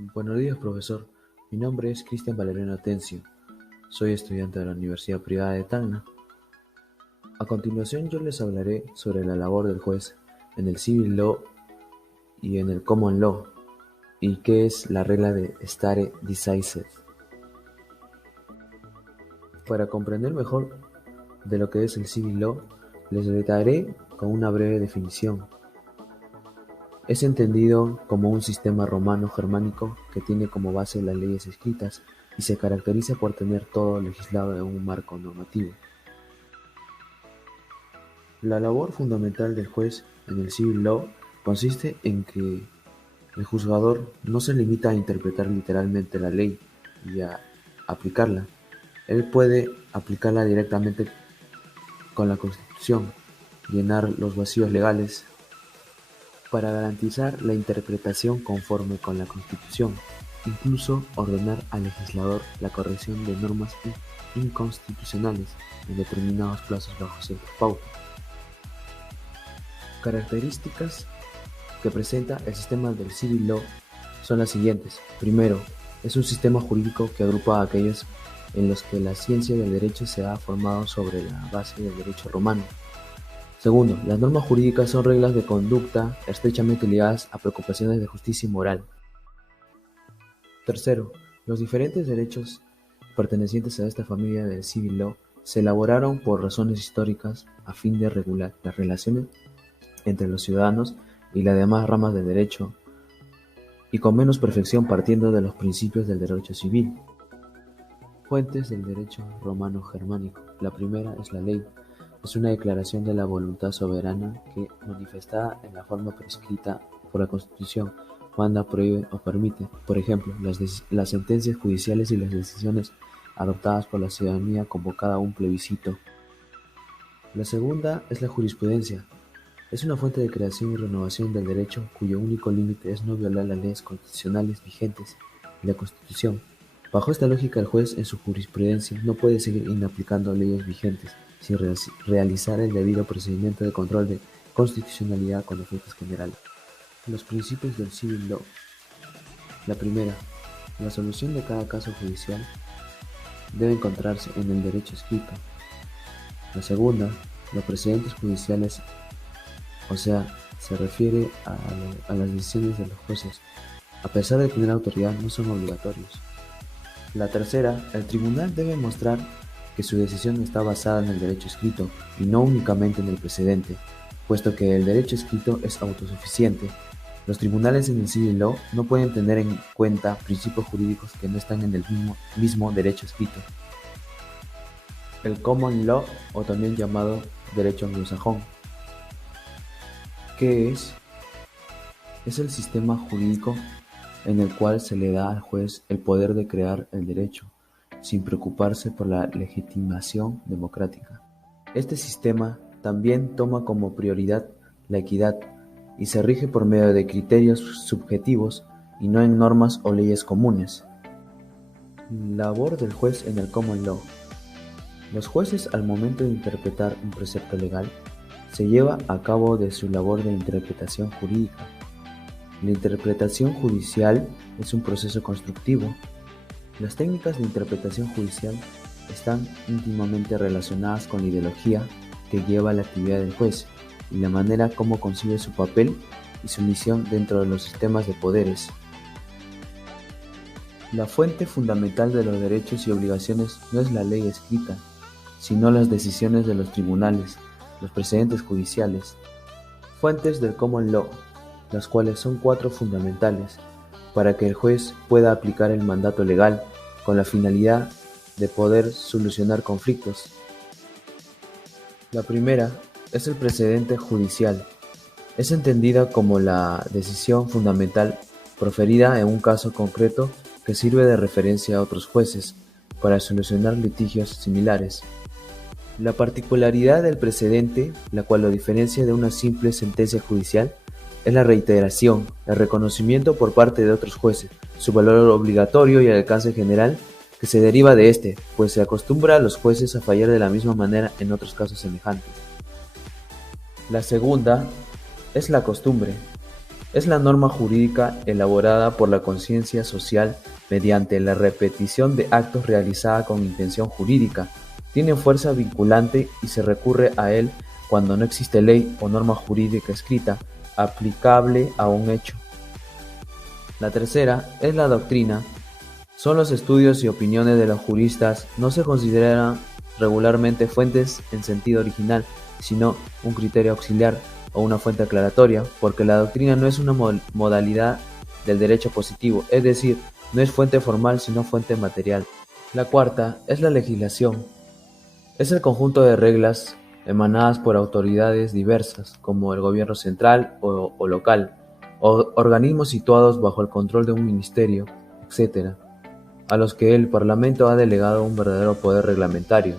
Buenos días, profesor. Mi nombre es Cristian Valeriano Atencio. Soy estudiante de la Universidad Privada de Tacna. A continuación, yo les hablaré sobre la labor del juez en el Civil Law y en el Common Law, y qué es la regla de stare decisis. Para comprender mejor de lo que es el Civil Law, les detallaré con una breve definición. Es entendido como un sistema romano-germánico que tiene como base las leyes escritas y se caracteriza por tener todo legislado en un marco normativo. La labor fundamental del juez en el Civil Law consiste en que el juzgador no se limita a interpretar literalmente la ley y a aplicarla. Él puede aplicarla directamente con la Constitución, llenar los vacíos legales para garantizar la interpretación conforme con la Constitución, incluso ordenar al legislador la corrección de normas inconstitucionales en determinados plazos bajo ciertas pautas. Características que presenta el sistema del Civil Law son las siguientes. Primero, es un sistema jurídico que agrupa a aquellos en los que la ciencia del derecho se ha formado sobre la base del derecho romano. Segundo, las normas jurídicas son reglas de conducta estrechamente ligadas a preocupaciones de justicia y moral. Tercero, los diferentes derechos pertenecientes a esta familia del Civil Law se elaboraron por razones históricas a fin de regular las relaciones entre los ciudadanos y las demás ramas del derecho, y con menos perfección partiendo de los principios del derecho civil. Fuentes del derecho romano-germánico. La primera es la ley. Es una declaración de la voluntad soberana que, manifestada en la forma prescrita por la Constitución, manda, prohíbe o permite, por ejemplo, las sentencias judiciales y las decisiones adoptadas por la ciudadanía convocada a un plebiscito. La segunda es la jurisprudencia. Es una fuente de creación y renovación del derecho cuyo único límite es no violar las leyes constitucionales vigentes y la Constitución. Bajo esta lógica, el juez en su jurisprudencia no puede seguir inaplicando leyes vigentes sin realizar el debido procedimiento de control de constitucionalidad con efectos generales. Los principios del Civil Law. La primera, la solución de cada caso judicial debe encontrarse en el derecho escrito. La segunda, los precedentes judiciales, o sea, se refiere a las decisiones de los jueces, a pesar de tener autoridad, no son obligatorios. La tercera, el tribunal debe mostrar que su decisión está basada en el derecho escrito y no únicamente en el precedente, puesto que el derecho escrito es autosuficiente. Los tribunales en el Civil Law no pueden tener en cuenta principios jurídicos que no están en el mismo derecho escrito. El Common Law, o también llamado derecho anglosajón. ¿Qué es? Es el sistema jurídico en el cual se le da al juez el poder de crear el derecho, sin preocuparse por la legitimación democrática. Este sistema también toma como prioridad la equidad y se rige por medio de criterios subjetivos y no en normas o leyes comunes. Labor del juez en el Common Law. Los jueces, al momento de interpretar un precepto legal, se lleva a cabo de su labor de interpretación jurídica. La interpretación judicial es un proceso constructivo. Las técnicas de interpretación judicial están íntimamente relacionadas con la ideología que lleva la actividad del juez y la manera como concibe su papel y su misión dentro de los sistemas de poderes. La fuente fundamental de los derechos y obligaciones no es la ley escrita, sino las decisiones de los tribunales, los precedentes judiciales. Fuentes del Common Law, las cuales son 4 fundamentales, para que el juez pueda aplicar el mandato legal con la finalidad de poder solucionar conflictos. La primera es el precedente judicial. Es entendida como la decisión fundamental proferida en un caso concreto que sirve de referencia a otros jueces para solucionar litigios similares. La particularidad del precedente, la cual lo diferencia de una simple sentencia judicial, es la reiteración, el reconocimiento por parte de otros jueces, su valor obligatorio y el alcance general que se deriva de este, pues se acostumbra a los jueces a fallar de la misma manera en otros casos semejantes. La segunda es la costumbre. Es la norma jurídica elaborada por la conciencia social mediante la repetición de actos realizada con intención jurídica. Tiene fuerza vinculante y se recurre a él cuando no existe ley o norma jurídica escrita aplicable a un hecho. La tercera es la doctrina. Son los estudios y opiniones de los juristas. No se consideran regularmente fuentes en sentido original, sino un criterio auxiliar o una fuente aclaratoria, porque la doctrina no es una modalidad del derecho positivo, es decir, no es fuente formal sino fuente material. La cuarta es la legislación. Es el conjunto de reglas emanadas por autoridades diversas, como el gobierno central o local, o organismos situados bajo el control de un ministerio, etc., a los que el Parlamento ha delegado un verdadero poder reglamentario.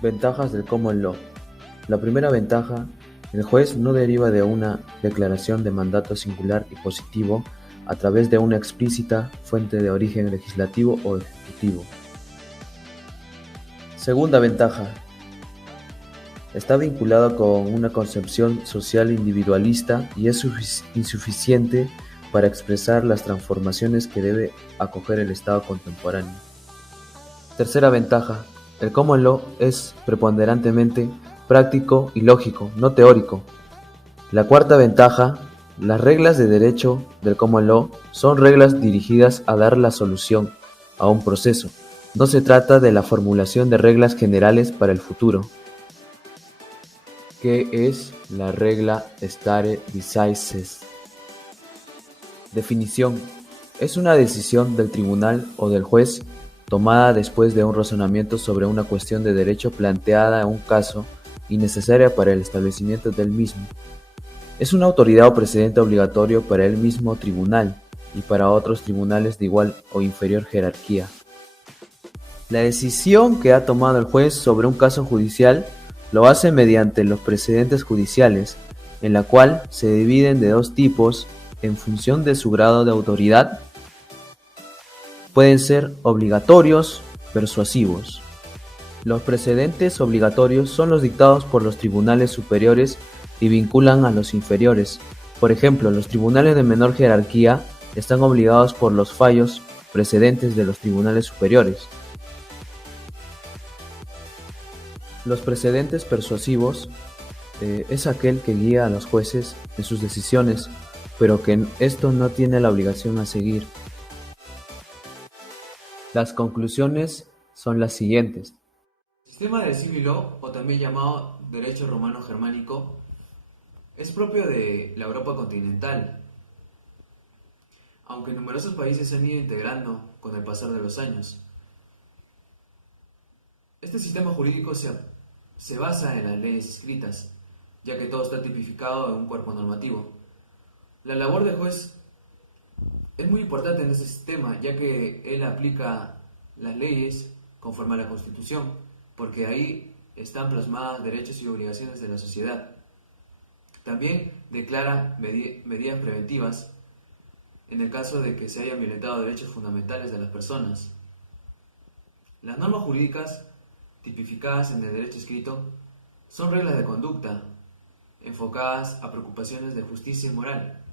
Ventajas del Common Law. La primera ventaja: el juez no deriva de una declaración de mandato singular y positivo a través de una explícita fuente de origen legislativo o ejecutivo. Segunda ventaja: está vinculado con una concepción social individualista y es insuficiente para expresar las transformaciones que debe acoger el Estado contemporáneo. Tercera ventaja: el Common Law es preponderantemente práctico y lógico, no teórico. La cuarta ventaja: las reglas de derecho del Common Law son reglas dirigidas a dar la solución a un proceso. No se trata de la formulación de reglas generales para el futuro. ¿Qué es la regla stare decisis? Definición: es una decisión del tribunal o del juez tomada después de un razonamiento sobre una cuestión de derecho planteada en un caso y necesaria para el establecimiento del mismo. Es una autoridad o precedente obligatorio para el mismo tribunal y para otros tribunales de igual o inferior jerarquía. La decisión que ha tomado el juez sobre un caso judicial lo hace mediante los precedentes judiciales, en la cual se dividen de dos tipos en función de su grado de autoridad. Pueden ser obligatorios, persuasivos. Los precedentes obligatorios son los dictados por los tribunales superiores y vinculan a los inferiores. Por ejemplo, los tribunales de menor jerarquía están obligados por los fallos precedentes de los tribunales superiores. Los precedentes persuasivos es aquel que guía a los jueces en sus decisiones, pero que esto no tiene la obligación a seguir. Las conclusiones son las siguientes. El sistema del Civil Law, o también llamado Derecho Romano Germánico, es propio de la Europa continental, aunque numerosos países se han ido integrando con el pasar de los años. Este sistema jurídico se basa en las leyes escritas, ya que todo está tipificado en un cuerpo normativo. La labor del juez es muy importante en este sistema, ya que él aplica las leyes conforme a la Constitución, porque ahí están plasmadas derechos y obligaciones de la sociedad. También declara medidas preventivas en el caso de que se hayan violentado derechos fundamentales de las personas. Las normas jurídicas tipificadas en el derecho escrito son reglas de conducta enfocadas a preocupaciones de justicia y moral.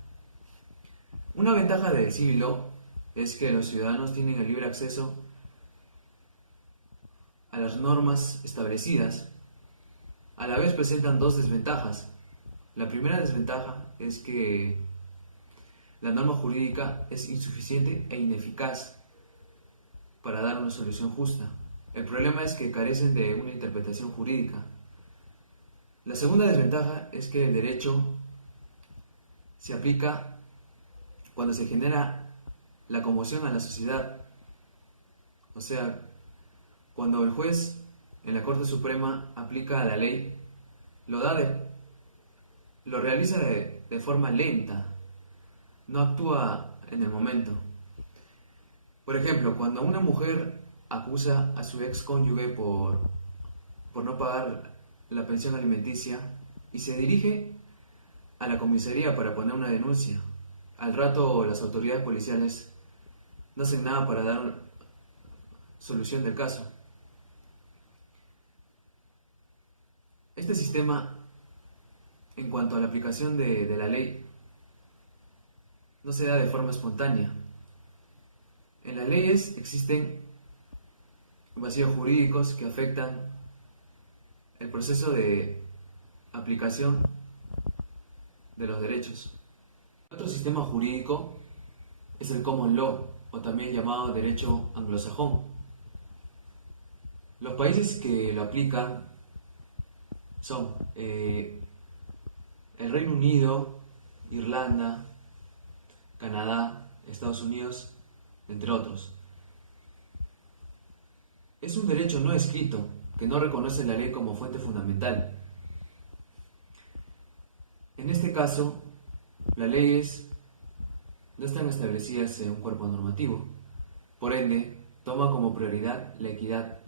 Una ventaja del Civil Law es que los ciudadanos tienen el libre acceso a las normas establecidas. A la vez presentan dos desventajas. La primera desventaja es que la norma jurídica es insuficiente e ineficaz para dar una solución justa. El problema es que carecen de una interpretación jurídica. La segunda desventaja es que el derecho se aplica cuando se genera la conmoción a la sociedad. O sea, cuando el juez en la Corte Suprema aplica la ley, lo realiza de forma lenta, no actúa en el momento. Por ejemplo, cuando una mujer acusa a su ex cónyuge por no pagar la pensión alimenticia y se dirige a la comisaría para poner una denuncia, al rato las autoridades policiales no hacen nada para dar solución del caso. Este sistema, en cuanto a la aplicación de la ley, no se da de forma espontánea. En las leyes existen vacíos jurídicos que afectan el proceso de aplicación de los derechos. Otro sistema jurídico es el Common Law, o también llamado derecho anglosajón. Los países que lo aplican son el Reino Unido, Irlanda, Canadá, Estados Unidos, entre otros. Es un derecho no escrito que no reconoce la ley como fuente fundamental. En este caso, las leyes no están establecidas en un cuerpo normativo. Por ende, toma como prioridad la equidad.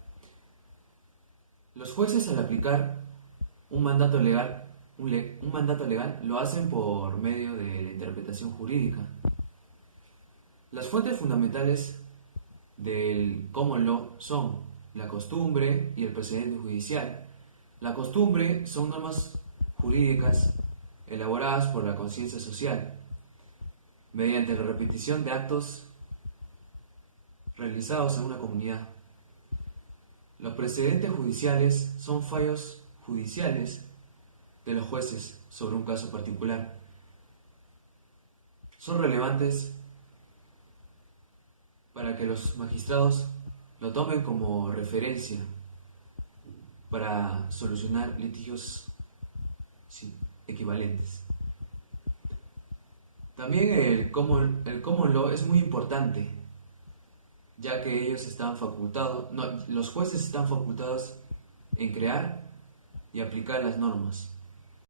Los jueces, al aplicar un mandato legal lo hacen por medio de la interpretación jurídica. Las fuentes fundamentales del common law son la costumbre y el precedente judicial. La costumbre son normas jurídicas elaboradas por la conciencia social mediante la repetición de actos realizados en una comunidad. Los precedentes judiciales son fallos judiciales de los jueces sobre un caso particular. Son relevantes para que los magistrados lo tomen como referencia para solucionar litigios equivalentes. También el common law es muy importante, ya que los jueces están facultados en crear y aplicar las normas.